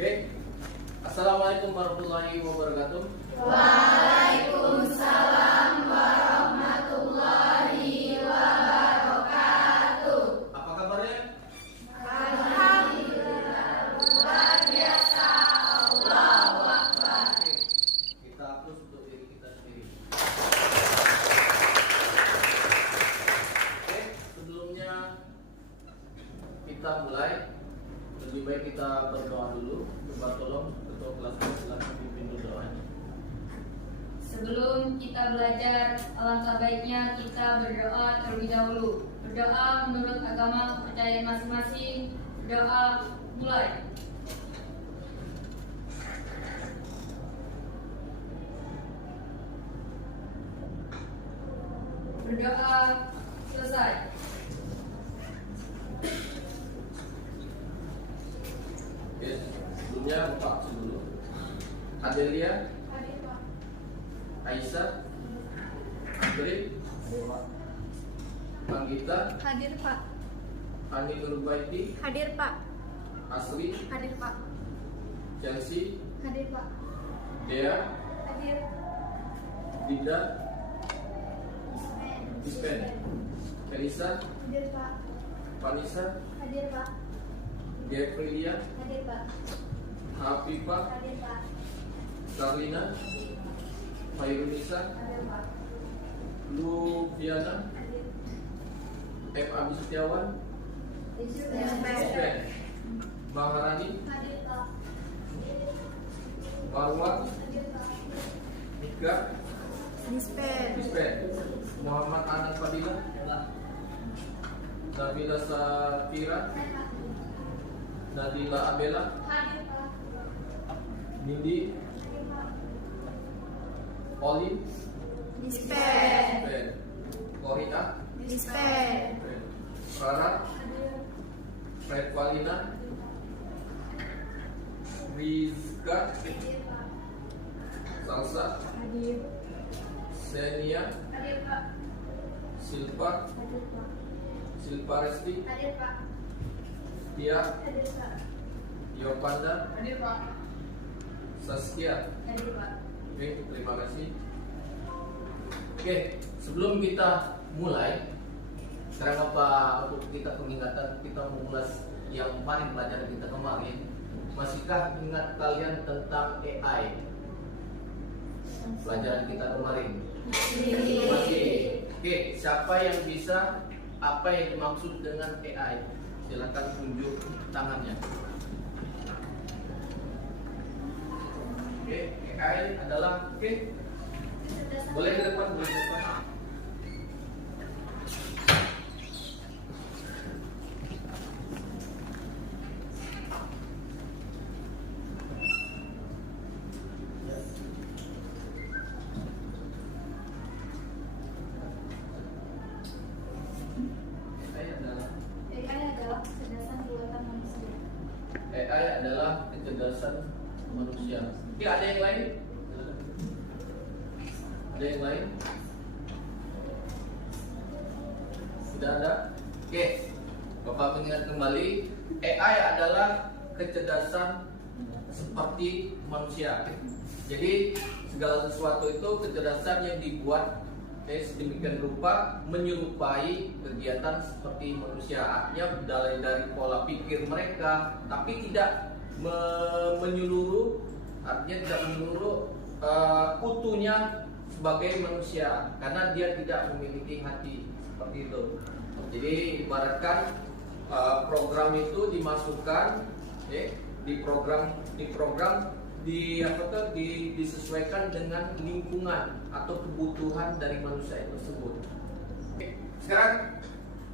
Oke. Assalamualaikum warahmatullahi wabarakatuh. Waalaikumsalam warahmatullahi wabarakatuh. Apa kabarnya? Alhamdulillah, luar biasa. Allahu Akbar. Oke. Kita hapus untuk diri kita sendiri. Oke, sebelumnya kita mulai. Lebih baik kita berdoa dulu. Coba tolong ketua kelas silakan pimpin doanya. Sebelum kita belajar, alangkah baiknya kita berdoa terlebih dahulu. Berdoa menurut agama kepercayaan masing-masing. Berdoa mulai. Berdoa selesai. Oke, sebelumnya Bapak dulu. Adelia, Hadir Pak. Aisyah, Andri, Manggita, Hadir Pak. Ani Nurbaiti, Hadir Pak. Asri, Hadir Pak. Chelsea, Hadir Pak. Dea, Hadir. Dinda, Dispen, Elisa, Hadir Pak. Vanessa, Hadir Pak. Devrilia, Hadir Pak. Hafifah, Hadir Pak. Sarlina, Fairunisa, Hadir Pak. Lufiana, Hadir. F. Abi Setiawan, Dispen, Maharani, Hadir Pak. Marwan, Hadir Pak. Mika, Dispen. Dispen, Muhammad Anan Fadila, Nabila Safira, Nadila Abela, Hadir Pak. Nindi, Hadir Pak. Oli, Dispen. Dispen, Korea, Dispen. Dispen, Rara, Hadir. Fred Valina, Rizka, Hadir Pak. Salsa, Hadir. Senia, Hadir Pak. Silva, Hadir Pak. Silva Resti, Hadir Pak. Tia, Hadir Pak. Yopanda, Hadir Pak. Saskia. Hadir Pak. Oke, terima kasih. Oke, sebelum kita mulai, sekarang apa untuk kita pengingatan, kita mengulas yang paling pelajaran kita kemarin. Masihkah ingat kalian tentang AI? Pelajaran kita kemarin. Masih. Oke, siapa yang bisa apa yang dimaksud dengan AI? Silakan tunjuk tangannya. Oke, AI adalah boleh ke depan, boleh ke depan. AI adalah kecerdasan buatan manusia. AI adalah kecerdasan manusia. Oke, ada yang lain? Ada yang lain? Sudah ada? Oke, Bapak mengingat kembali, AI adalah kecerdasan seperti manusia. Jadi segala sesuatu itu kecerdasan yang dibuat sedemikian rupa menyerupai kegiatan seperti manusia. Artinya dari pola pikir mereka, tapi tidak menyeluruh, artinya tidak menyeluruh utuhnya sebagai manusia, karena dia tidak memiliki hati seperti itu. Jadi ibaratkan program itu dimasukkan disesuaikan dengan lingkungan atau kebutuhan dari manusia itu tersebut. Sekarang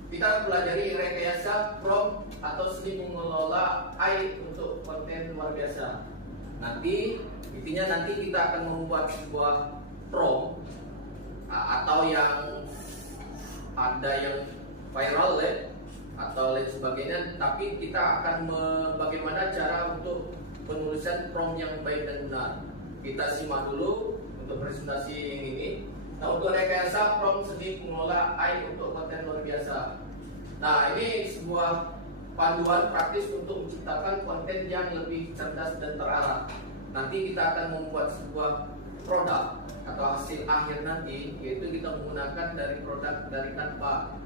kita pelajari rekayasa prompt atau seni mengelola AI untuk konten luar biasa. Nanti intinya kita akan membuat sebuah prompt atau yang ada yang viral atau lain sebagainya, tapi kita akan bagaimana cara untuk penulisan prompt yang baik dan benar. Kita simak dulu untuk presentasi yang ini. Nah, untuk rekayasa prompt seni pengelola AI untuk konten luar biasa. Nah, ini sebuah panduan praktis untuk menciptakan konten yang lebih cerdas dan terarah. Nanti kita akan membuat sebuah produk atau hasil akhir nanti, yaitu kita menggunakan dari produk dari Canva.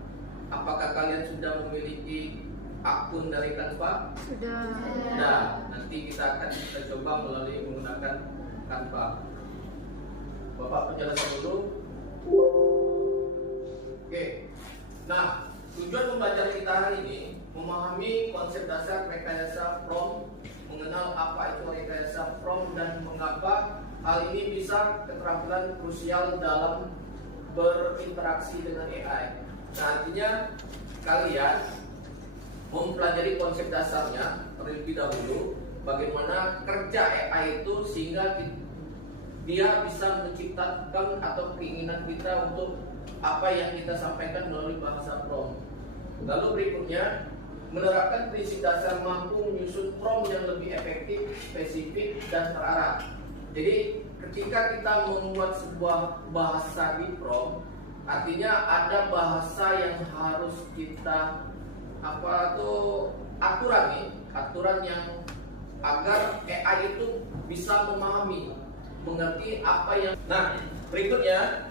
Apakah kalian sudah memiliki akun dari Canva? Sudah. Sudah. Nanti kita coba melalui menggunakan Canva. Bapak penjelasan dulu. Oke. Nah, tujuan pembelajaran kita hari ini memahami konsep dasar rekayasa prompt, mengenal apa itu rekayasa prompt dan mengapa hal ini bisa keterampilan krusial dalam berinteraksi dengan AI. Nah, artinya kalian mempelajari konsep dasarnya terlebih dahulu, bagaimana kerja AI itu sehingga dia bisa menciptakan atau keinginan kita untuk apa yang kita sampaikan melalui bahasa prompt. Lalu berikutnya, menerapkan prinsip dasar mampu menyusun prompt yang lebih efektif, spesifik, dan terarah. Jadi ketika kita membuat sebuah bahasa di prompt, artinya ada bahasa yang harus kita aturan yang agar AI itu bisa memahami, mengerti apa yang. Nah, berikutnya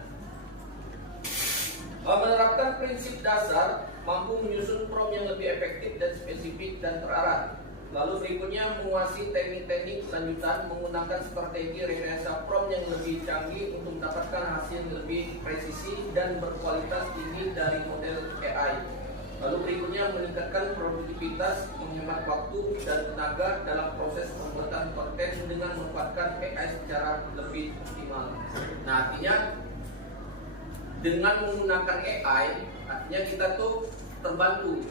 menerapkan prinsip dasar mampu menyusun prompt yang lebih efektif dan spesifik dan terarah. Lalu berikutnya menguasai teknik-teknik lanjutan menggunakan strategi rekayasa prompt yang lebih canggih untuk mendapatkan hasil yang lebih presisi dan berkualitas tinggi dari model AI. Lalu berikutnya meningkatkan produktivitas, menghemat waktu dan tenaga dalam proses pembuatan konten dengan memanfaatkan AI secara lebih optimal. Nah, artinya dengan menggunakan AI, artinya kita tuh terbantu.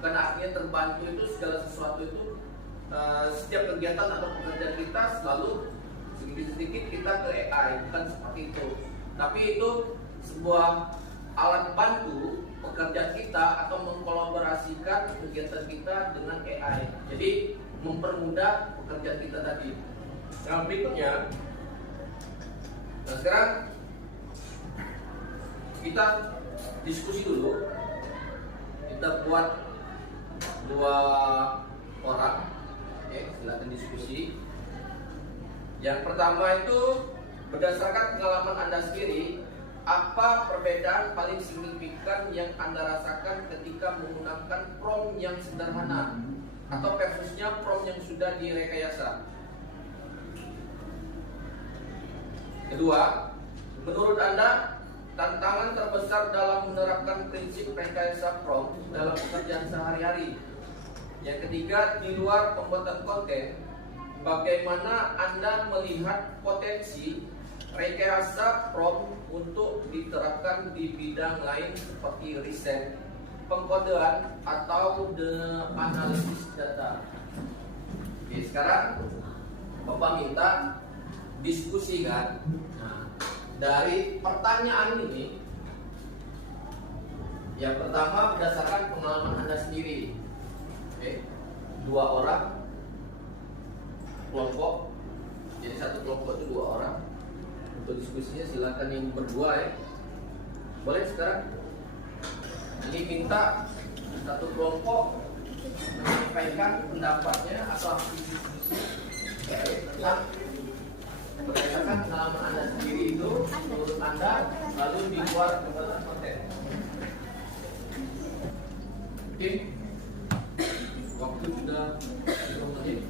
Bukan artinya terbantu itu segala sesuatu itu setiap kegiatan atau pekerjaan kita selalu sedikit-sedikit kita ke AI, bukan seperti itu. Tapi itu sebuah alat bantu pekerjaan kita atau mengkolaborasikan kegiatan kita dengan AI. Jadi mempermudah pekerjaan kita tadi. Yang berikutnya, nah sekarang kita diskusi dulu. Kita buat 2 orang. Oke, silakan diskusi. Yang pertama itu berdasarkan pengalaman Anda sendiri, apa perbedaan paling signifikan yang Anda rasakan ketika menggunakan prompt yang sederhana atau versusnya prompt yang sudah direkayasa? Kedua, menurut Anda tantangan terbesar dalam menerapkan prinsip rekayasa prompt dalam pekerjaan sehari-hari? Yang ketiga, di luar pembuatan konten, bagaimana Anda melihat potensi rekayasa prompt untuk diterapkan di bidang lain seperti riset, pengkodean, atau analisis data? Oke, sekarang Bapak minta diskusikan. Nah, dari pertanyaan ini, yang pertama berdasarkan pengalaman Anda sendiri. Oke, 2 orang kelompok, jadi satu kelompok itu 2 orang. Untuk diskusinya silakan yang berdua ya. Boleh sekarang. Ini minta satu kelompok menyampaikan pendapatnya atau hasil diskusi tentang berdasarkan pengalaman Anda sendiri itu menurut Anda, lalu di luar pembuatan konten. Oke, waktu sudah 10 menit.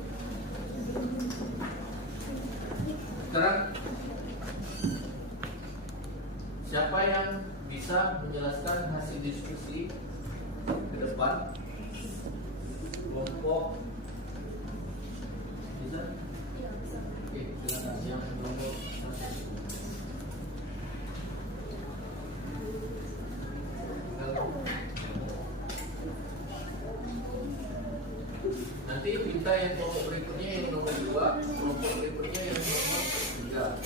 Sekarang siapa yang bisa menjelaskan hasil diskusi ke depan? Kelompok bisa? Oke, silakan yang nomor 1. Nanti minta yang kelompok berikutnya yang nomor 2, kelompok berikutnya yang nomor 3.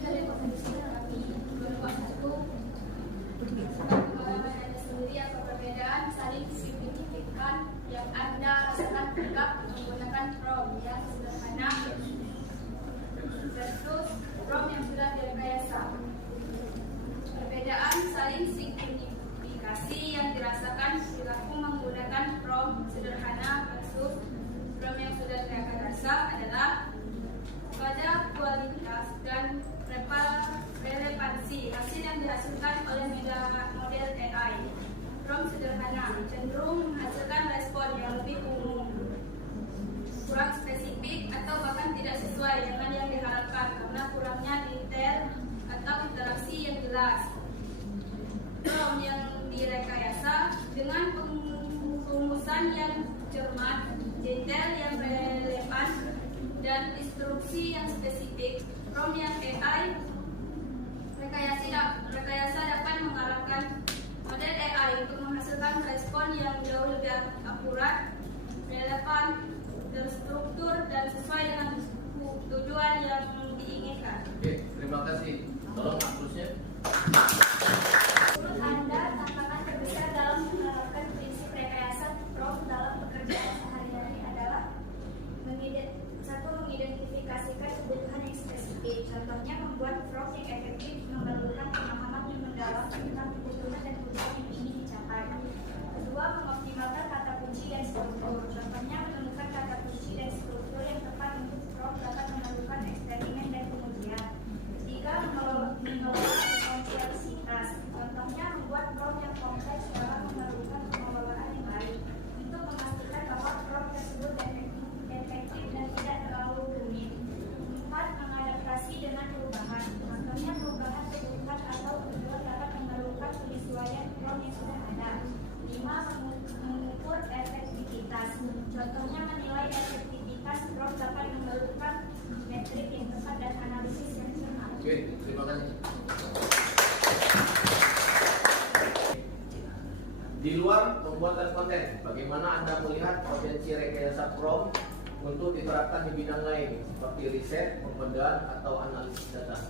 Dari komisi kami berbuat satu pengalaman Anda sendiri atau perbedaan saling signifikan yang Anda rasakan ketika menggunakan prompt yang sederhana versus prompt yang sudah direkayasa. Perbedaan saling signifikasi yang dirasa tujuan yang cermat, detail yang relevan, dan instruksi yang spesifik. Prompt yang AI rekayasa dapat mengarahkan model AI untuk menghasilkan respon yang jauh lebih akurat, relevan, terstruktur, dan sesuai dengan tujuan yang diinginkan. Oke, terima kasih. Tolong hapusnya. Menurut Anda, tantangan terbesar dalam menerapkan prinsip rekayasa prompt dalam pekerjaan sehari-hari adalah mengidentifikasikan kebutuhan yang spesifik. Contohnya, membuat prompt yang efektif memerlukan pemahaman yang mendalam tentang kebutuhan dan tujuan yang ingin dicapai. Kedua, mengoptimalkan kata kunci dan struktur. Contohnya, menemukan kata kunci dan struktur yang tepat untuk prompt dapat memerlukan eksperimen dan pengujian. Ketiga, mengelola komplksitas. Contohnya, membuat prompt yang kompleks dapat memerlukan pengelolaan yang baik untuk memastikan bahwa prompt tersebut efektif dan tidak terlalu rumit. Empat, mengadaptasi dengan perubahan. Contohnya, perubahan kebutuhan atau tujuan dapat memerlukan penyesuaian prompt yang sudah ada. Lima, mengukur efektivitas. Contohnya, menilai efektivitas prompt dapat memerlukan metrik yang tepat dan analisis yang cermat. Oke, terima kasih. Di luar pembuatan konten, bagaimana Anda melihat potensi rekayasa prompt untuk diterapkan di bidang lain seperti riset, pembedaan, atau analisis data?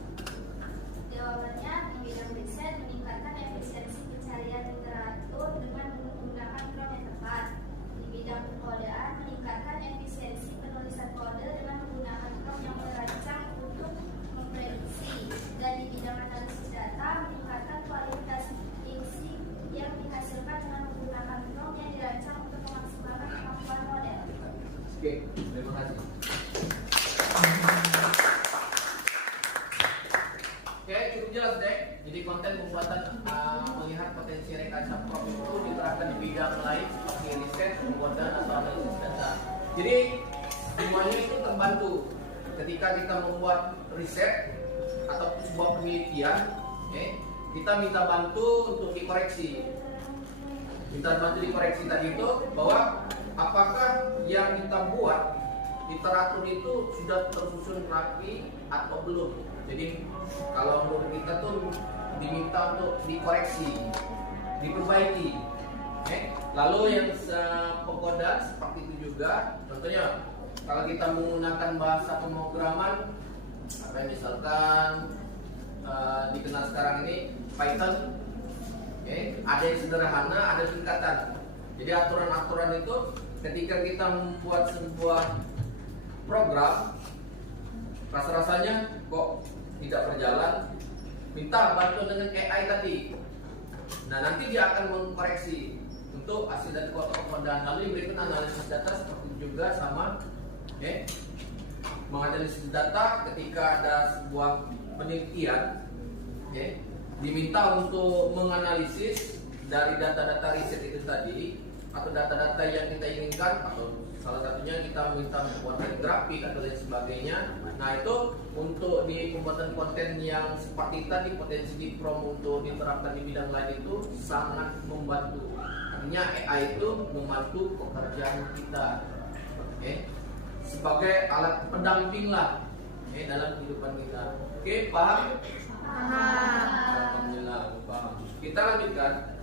Jawabannya, di bidang riset meningkatkan efisiensi pencarian literatur dengan menggunakan prompt yang tepat. Di bidang pengkodaan meningkatkan efisiensi penulisan kode dengan menggunakan prompt yang merancang untuk memprediksi. Dan di bidang analisis data meningkatkan kualitas prediksi yang dihasilkan dengan menggunakan prompt yang dirancang untuk memaksimalkan kemampuan model. Oke, terima kasih. Oke, cukup jelas deh. Jadi konten pembuatan melihat potensi rekayasa prompt itu diterapkan di bidang lain seperti riset, pembuatan, atau analisis data. Jadi semuanya itu terbantu ketika kita membuat riset atau sebuah penelitian. Kita minta bantu untuk dikoreksi. Minta bantu dikoreksi tadi itu bahwa apakah yang kita buat literatur itu sudah tersusun rapi atau belum. Jadi kalau menurut kita tuh diminta untuk dikoreksi, diperbaiki. Lalu yang pengkodaan seperti itu juga. Contohnya kalau kita menggunakan bahasa pemrograman, apa yang misalkan dikenal sekarang ini Python, ada yang sederhana, ada tingkatan. Jadi aturan-aturan itu ketika kita membuat sebuah program, rasa-rasanya kok tidak berjalan, minta bantuan dengan AI tadi. Nah, nanti dia akan mengkoreksi untuk hasil dari pengkodaan. Lalu yang berikut analisis data seperti juga sama, menganalisis data ketika ada sebuah penelitian, diminta untuk menganalisis dari data-data riset itu tadi atau data-data yang kita inginkan, atau salah satunya kita minta membuat grafik atau lain sebagainya. Nah, itu untuk di pembuatan konten yang seperti tadi, potensi di prompt untuk diterapkan di bidang lain itu sangat membantu. Artinya AI itu membantu pekerjaan kita, sebagai alat pendamping lah dalam kehidupan kita. Oke, paham? Alhamdulillah, paham. Kita lanjutkan.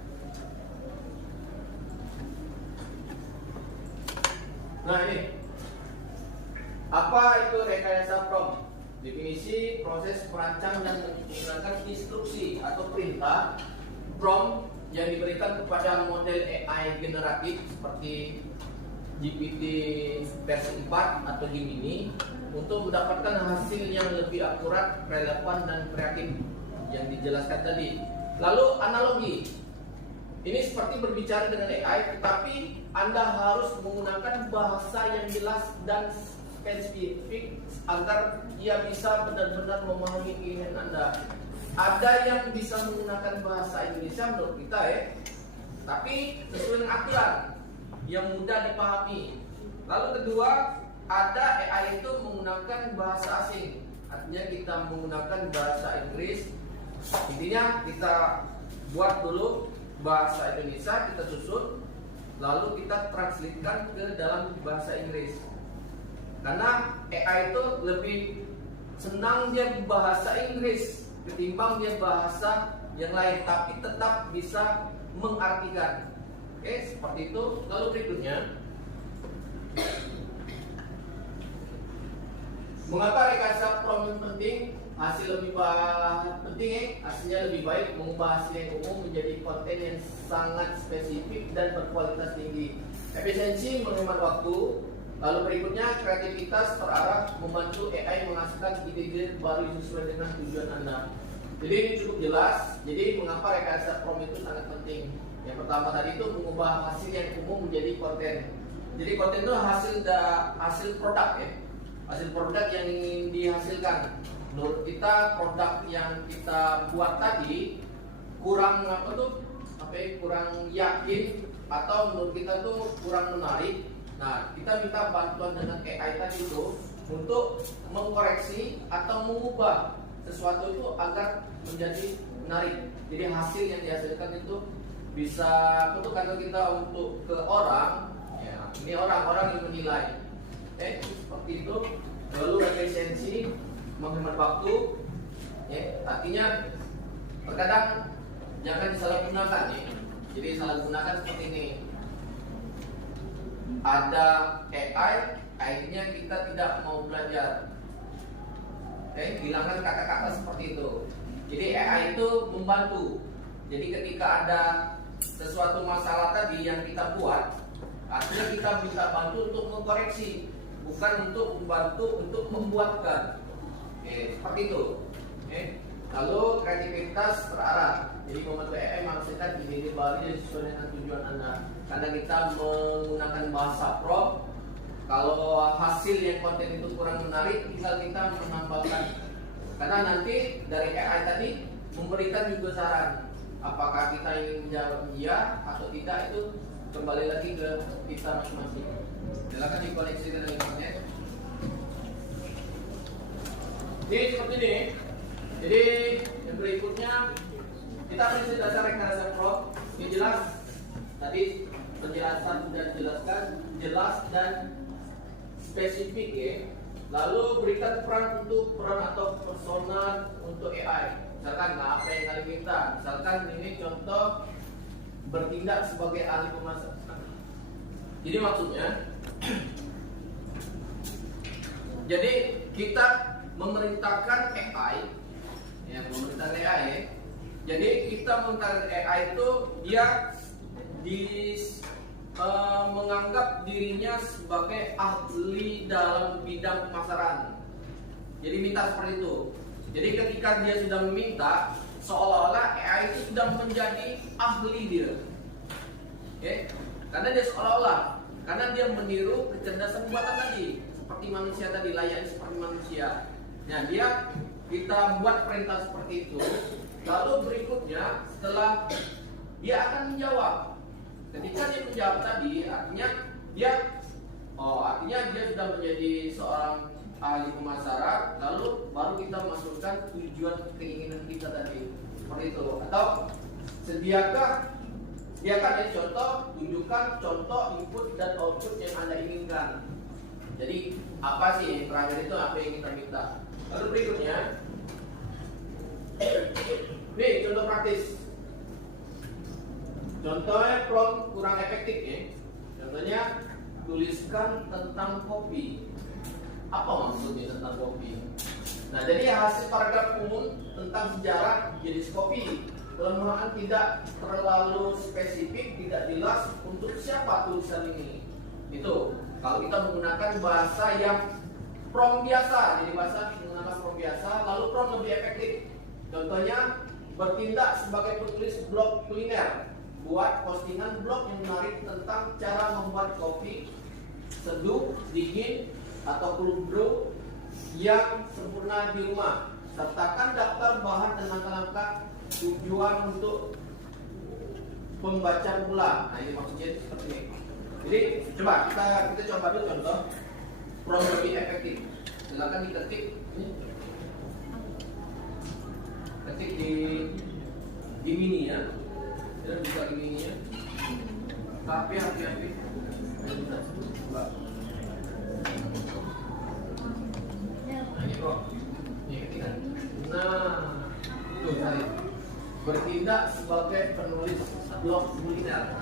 Nah, ini apa itu rekayasa prompt? Definisi proses merancang dan menggunakan instruksi atau perintah prompt yang diberikan kepada model AI generatif seperti GPT versi 4 atau Gemini untuk mendapatkan hasil yang lebih akurat, relevan, dan kreatif yang dijelaskan tadi. Lalu analogi. Ini seperti berbicara dengan AI, tetapi Anda harus menggunakan bahasa yang jelas dan spesifik agar ia bisa benar-benar memahami keinginan Anda. Ada yang bisa menggunakan bahasa Indonesia menurut kita, tapi sesuai dengan aturan yang mudah dipahami. Lalu kedua, ada AI itu menggunakan bahasa asing. Artinya kita menggunakan bahasa Inggris. Intinya kita buat dulu bahasa Indonesia, kita susun. lalu kita translatekan ke dalam bahasa Inggris. Karena AI itu lebih senang dia bahasa Inggris ketimbang dia bahasa yang lain, tapi tetap bisa mengartikan. Oke, seperti itu. Lalu berikutnya, mengapa rekayasa prompt penting? Hasil lebih penting, hasilnya lebih baik, mengubah hasil yang umum menjadi konten yang sangat spesifik dan berkualitas tinggi. Efisiensi, menghemat waktu. Lalu berikutnya, kreativitas terarah, membantu AI menghasilkan ide-ide baru sesuai dengan tujuan Anda. Jadi ini cukup jelas. Jadi mengapa rekayasa prompt itu sangat penting? Yang pertama tadi itu mengubah hasil yang umum menjadi konten. Jadi konten itu hasil produk ya, hasil produk yang ingin dihasilkan. Menurut kita produk yang kita buat tadi kurang kurang yakin, atau menurut kita tuh kurang menarik. Nah, kita minta bantuan dengan AI tadi itu untuk mengkoreksi atau mengubah sesuatu itu agar menjadi menarik. Jadi hasil yang dihasilkan itu bisa kalau kita untuk ke orang, ya ini orang-orang yang menilai. Seperti itu. Lalu efisiensi, menghemat waktu, ya, artinya terkadang jangan disalahgunakan ya. Jadi salahgunakan seperti ini. Ada AI, akhirnya kita tidak mau belajar. Hilangkan kata-kata seperti itu. Jadi AI itu membantu. Jadi ketika ada sesuatu masalah tadi yang kita buat, artinya kita minta bantu untuk mengkoreksi, bukan untuk membantu untuk membuatkan. Seperti itu. Lalu kreativitas terarah. Jadi membantu AI menghasilkan ide-ide baru yang sesuai dengan tujuan Anda. Karena kita menggunakan bahasa prompt, kalau hasil yang konten itu kurang menarik, tinggal kita menambahkan. Karena nanti dari AI tadi memberikan juga saran, apakah kita ingin menjawab iya atau tidak, itu kembali lagi ke kita masing-masing. Silakan dikoneksi dengan internet. Ini seperti ini. Jadi yang berikutnya kita prinsip dasar rekayasa prompt. Ini jelas. Tadi penjelasan sudah dijelaskan, jelas dan spesifik ya. Lalu berikan peran atau persona untuk AI. Misalkan apa yang kalian minta. Misalkan ini contoh bertindak sebagai ahli pemasaran. Jadi maksudnya, jadi kita memerintahkan AI, ya, memerintahkan AI. Ya. Jadi kita memerintahkan AI itu dia menganggap dirinya sebagai ahli dalam bidang pemasaran. Jadi minta seperti itu. Jadi ketika dia sudah meminta, seolah-olah AI itu sudah menjadi ahli dia. Okay? Karena dia seolah-olah, karena dia meniru kecerdasan buatan tadi, seperti manusia tadi, layaknya seperti manusia. Nah, kita buat perintah seperti itu. Lalu berikutnya setelah dia akan menjawab. Ketika dia menjawab tadi, artinya dia sudah menjadi seorang ahli pemasaran. Lalu baru kita masukkan tujuan keinginan kita tadi, seperti itu. Atau sediakan contoh, tunjukkan contoh input dan output yang Anda inginkan. Jadi apa sih yang terakhir itu apa yang kita minta. Lalu berikutnya, nih contoh praktis. Contohnya prompt kurang efektif ya. Contohnya tuliskan tentang kopi. Apa maksudnya tentang kopi? Nah, jadi hasil paragraf umum tentang sejarah jenis kopi. Kelemahan tidak terlalu spesifik, tidak jelas untuk siapa tulisan ini. Itu kalau kita menggunakan bahasa yang prompt biasa, jadi bahasa menggunakan prompt biasa, lalu prompt lebih efektif. Contohnya bertindak sebagai penulis blog kuliner. Buat postingan blog yang menarik tentang cara membuat kopi seduh, dingin, atau cold brew yang sempurna di rumah. Sertakan daftar bahan dan langkah-langkah tujuan untuk pembaca pula. Nah, ini maksudnya seperti ini. Jadi coba kita coba dulu contoh prompt lebih efektif. Silakan diketik ini. Ketik di mini ya. Kita buka di mini ya. Tapi hati-hati. Nah, ini kok. Ini ketiga. Nah, itu tadi. Bertindak sebagai penulis blog kuliner.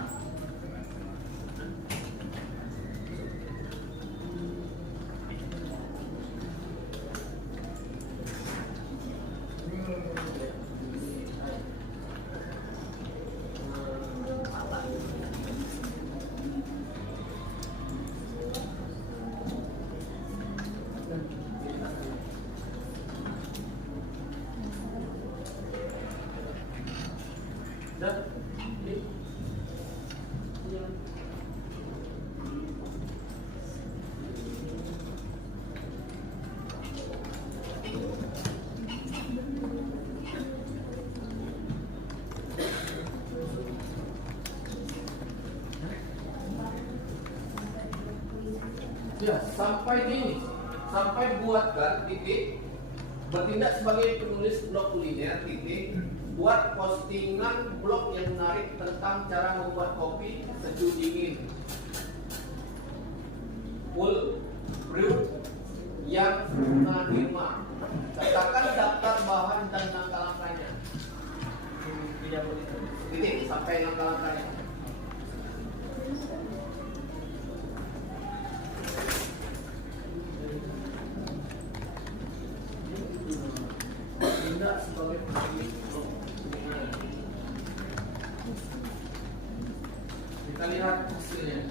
Dan ini ya, sampai buatkan titik bertindak sebagai penulis blog kuliner titik buat postingan blog yang menarik tentang cara membuat kopi sejuk dingin cold brew yang menerima. Sertakan daftar bahan dan langkah-langkahnya. Titik sampai langkah-langkahnya. Tidak sebagai penulis blog kuliner. Kita lihat hasilnya.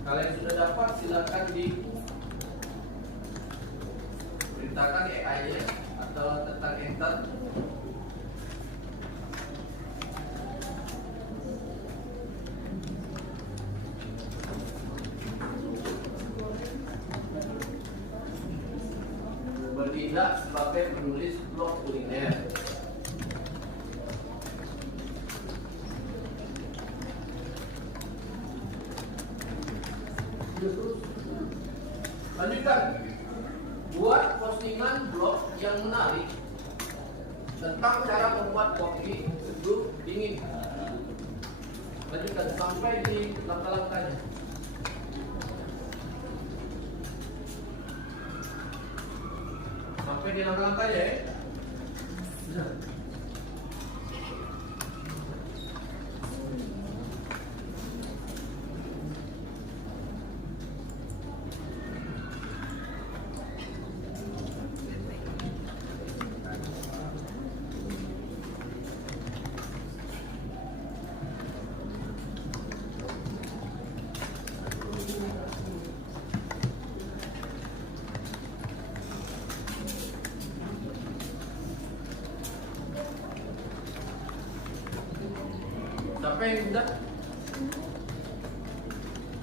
Kalian sudah dapat, silakan diperintahkan AI-nya atau tekan enter. Bertindak sebagai penulis blog kuliner. Lanjutkan. Buat postingan blog yang menarik tentang cara membuat kopi sejuk dingin. Lanjutkan sampai di langkah-langkahnya. Sampai di langkah-langkahnya ya.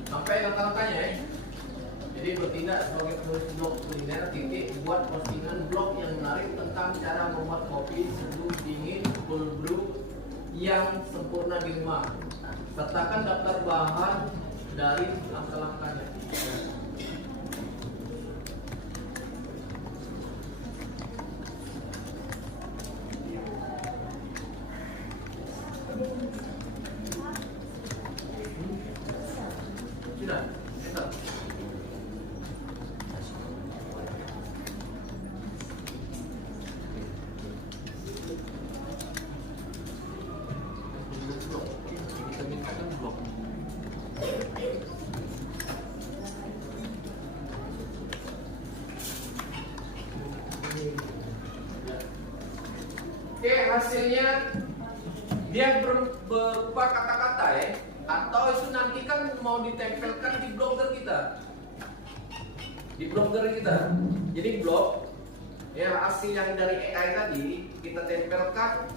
Sampai langkah-langkahnya ya. Jadi bertindak sebagai penulis blog kuliner titik buat postingan blog yang menarik tentang cara membuat kopi sejuk dingin cold brew yang sempurna di rumah. Sertakan daftar bahan dari langkah-langkahnya. Sudah, enter. Kita mintakan blog. Oke, hasilnya dia berupa kata-kata ya, atau itu nanti kan mau ditempelkan di blogger kita, jadi blog ya, hasil yang dari AI tadi kita tempelkan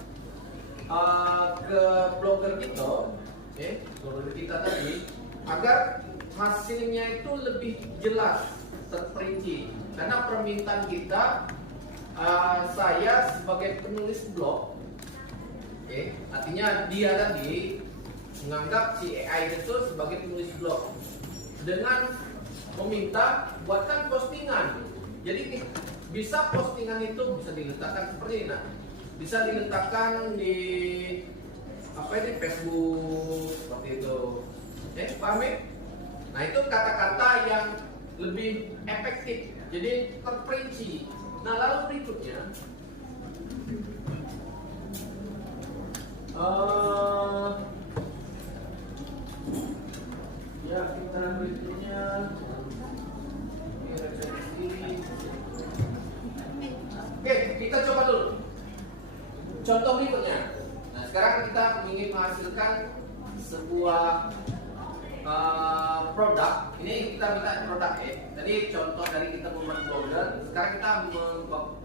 ke blogger kita, blogger kita tadi, agar hasilnya itu lebih jelas, terperinci. Karena permintaan kita, saya sebagai penulis blog, artinya dia tadi menganggap si AI itu sebagai penulis blog dengan meminta buatkan postingan. Jadi bisa postingan itu bisa diletakkan seperti ini, nah, bisa diletakkan di apa ini Facebook seperti itu. Paham ya? Nah itu kata-kata yang lebih efektif, jadi terperinci. Nah lalu berikutnya, ya kita berikutnya ini referensi. Oke, kita coba dulu. Contoh berikutnya. Nah sekarang kita ingin menghasilkan sebuah produk. Ini kita minta produk ya. Tadi contoh dari kita membuat browser. Sekarang kita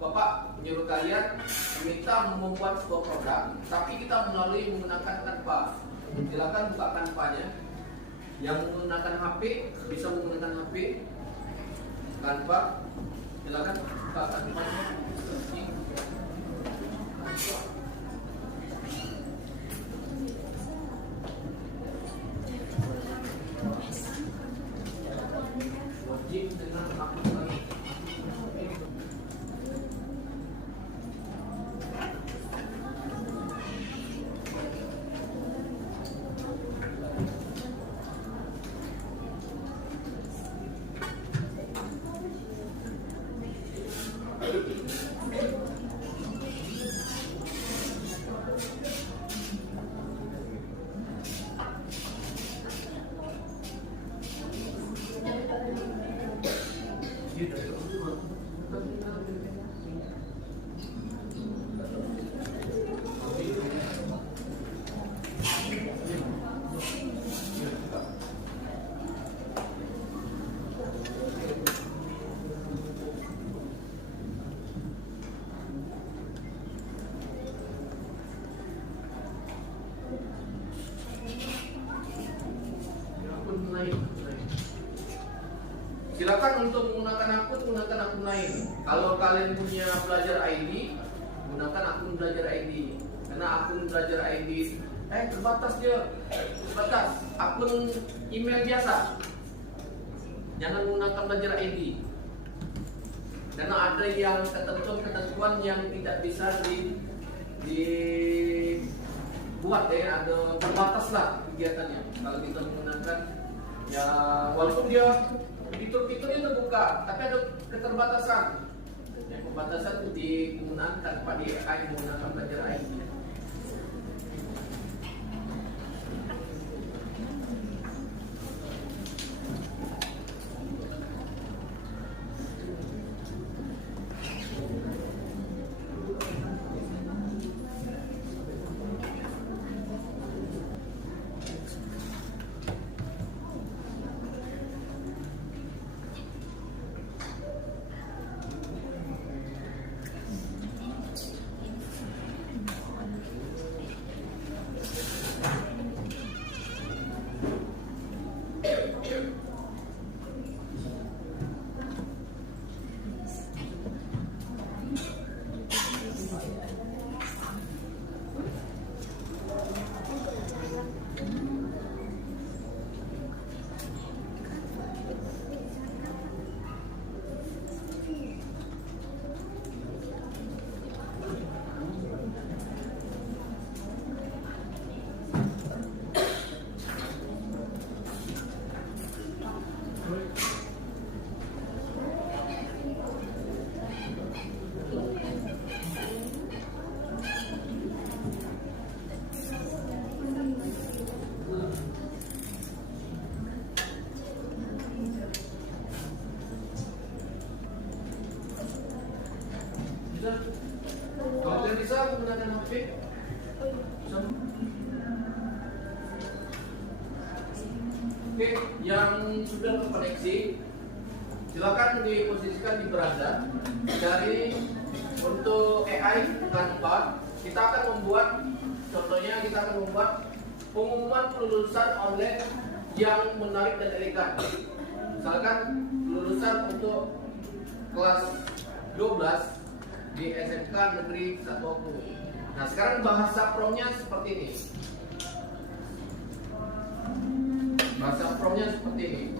Bapak menyuruh kalian minta membuat sebuah produk, tapi kita melalui menggunakan Canva. Silakan buka Canva-nya. Yang menggunakan HP bisa menggunakan HP. Canva. Silakan buka Canva-nya. Wajib dengan akun lagi. Silakan untuk menggunakan akun lain. Kalau kalian punya Belajar ID, gunakan akun Belajar ID. Karena akun Belajar ID terbatas dia, terbatas. Akun email biasa, jangan menggunakan Belajar ID. Karena ada yang ketentuan yang tidak bisa dibuat ya, ada terbatas lah kegiatannya. Kalau kita menggunakan ya, walaupun dia fitur-fiturnya terbuka, tapi ada keterbatasan. Yang pembatasan itu digunakan pada AI menggunakan Belajar ID. Kalau tidak bisa menggunakan HP, oke, yang sudah terkoneksi, silakan diposisikan di beranda. Dari untuk AI Canva, kita akan membuat, contohnya kita akan membuat pengumuman kelulusan online yang menarik dan elegan. Misalkan kelulusan untuk kelas 12 di SMK Negeri 1 Oku. Nah sekarang bahasa promnya seperti ini. Bahasa promnya seperti ini.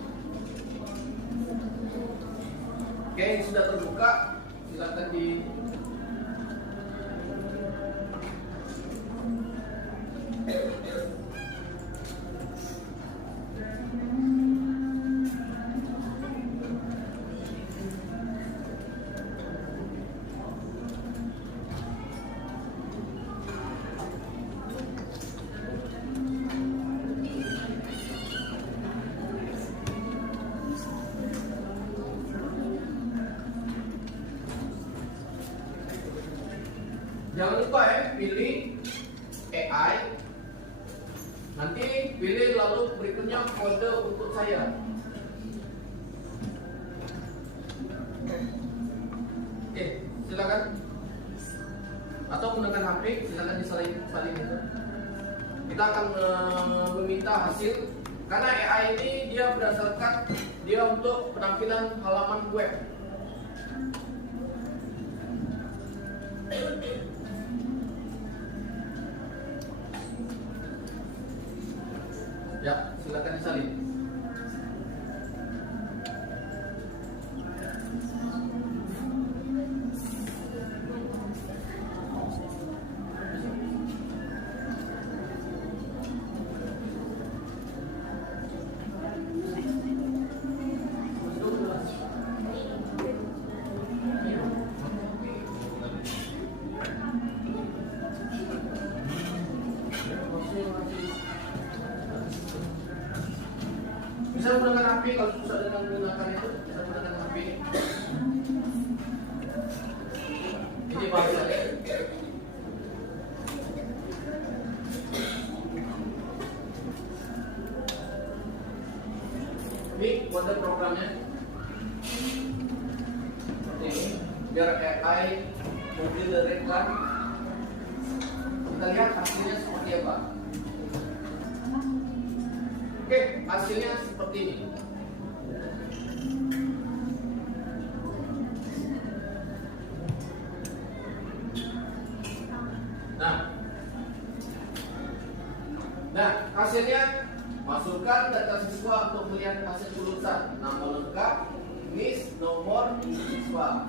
Oke, ini sudah terbuka. Silakan di pilih AI. Nanti pilih lalu berikutnya kode untuk saya. Oke, silakan. Atau menggunakan HP, silakan disalin itu. Kita akan meminta hasil karena AI ini dia berdasarkan dia untuk penampilan halaman web. Ya, silakan disalin. Bisa menggunakan HP kalau susah dengan menggunakan itu, bisa menggunakan HP. Ini bahasanya. Ini kode programnya. Seperti ini, biar AI mobil direkam. Kita lihat hasilnya seperti apa. Oke, hasilnya seperti ini. Nah, hasilnya masukkan data siswa untuk melihat hasil lulusan, nama lengkap, NIS, nomor siswa.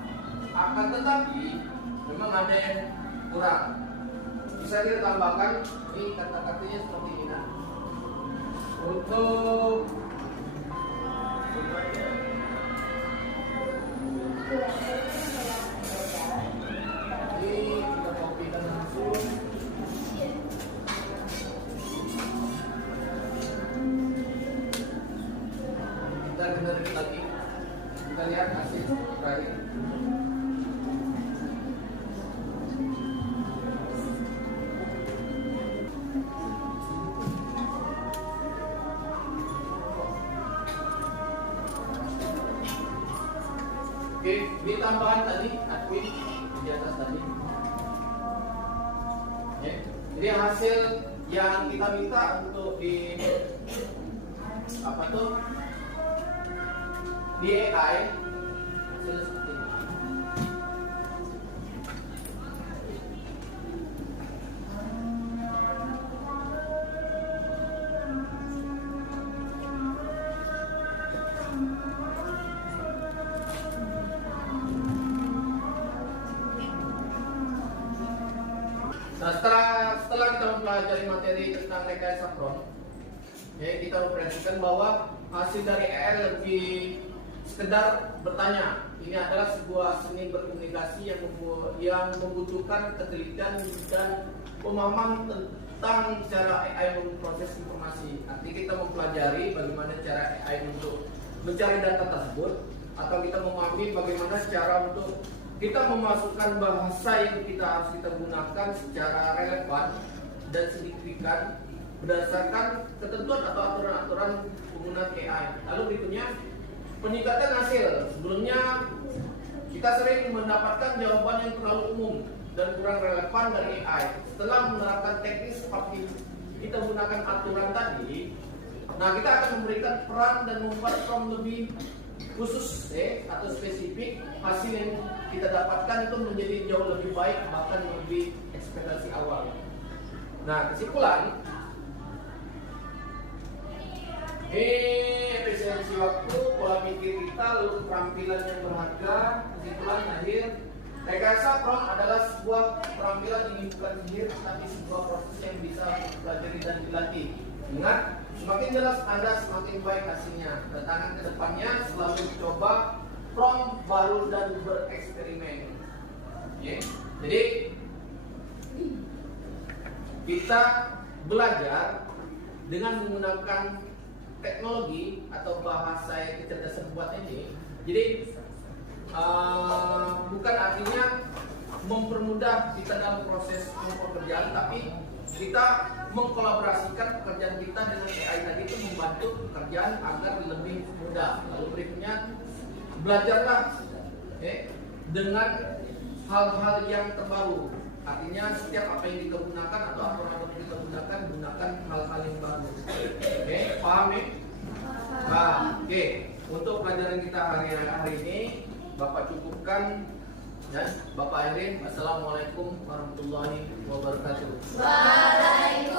Akan tetapi memang ada yang kurang. Bisa kita tambahkan ini kata-katanya seperti ini. Nah, untuk ini kita kopikan langsung. Kita benerin lagi. Kita lihat hasil terakhir. Oke, ini tambahan tadi, admin di atas tadi. Ya, jadi hasil yang kita minta untuk di apa tuh di AI hasilnya seperti ini. Nah, setelah kita mempelajari materi tentang rekayasa prompt, ya, kita memperhatikan bahwa hasil dari AI lebih sekedar bertanya. Ini adalah sebuah seni berkomunikasi yang membutuhkan ketelitian dan pemahaman tentang cara AI memproses informasi. Nanti kita mempelajari bagaimana cara AI untuk mencari data tersebut, atau kita memahami bagaimana cara untuk kita memasukkan bahasa yang harus kita gunakan secara relevan dan signifikan berdasarkan ketentuan atau aturan-aturan penggunaan AI. Lalu berikutnya peningkatan hasil. Sebelumnya kita sering mendapatkan jawaban yang terlalu umum dan kurang relevan dari AI. Setelah menerapkan teknik seperti kita gunakan aturan tadi, nah kita akan memberikan peran dan membuat prompt lebih khusus atau spesifik. Hasil yang kita dapatkan itu menjadi jauh lebih baik, bahkan lebih ekspektasi awal. Nah, kesimpulan, efisiensi waktu, pola pikir kita, lalu keterampilan yang berharga. Kesimpulan akhir, rekayasa prompt adalah sebuah keterampilan ini bukan sihir, tapi sebuah proses yang bisa dipelajari dan dilatih. Ingat, semakin jelas Anda, semakin baik hasilnya. Tantangan kedepannya selalu mencoba prompt baru dan bereksperimen. Jadi kita belajar dengan menggunakan teknologi atau bahasa yang kecerdasan buat ini. Jadi bukan artinya mempermudah kita dalam proses pekerjaan, tapi kita mengkolaborasikan pekerjaan kita dengan AI tadi itu membantu pekerjaan agar lebih mudah. Lalu berikutnya, belajarlah dengan hal-hal yang terbaru. Artinya setiap apa yang kita gunakan atau apa yang kita gunakan hal-hal yang baru. Oke, paham nih? Nah, oke. Untuk pelajaran kita hari ini, Bapak cukupkan. Ya, Bapak Irin, assalamualaikum warahmatullahi wabarakatuh. Waalaikumsalam.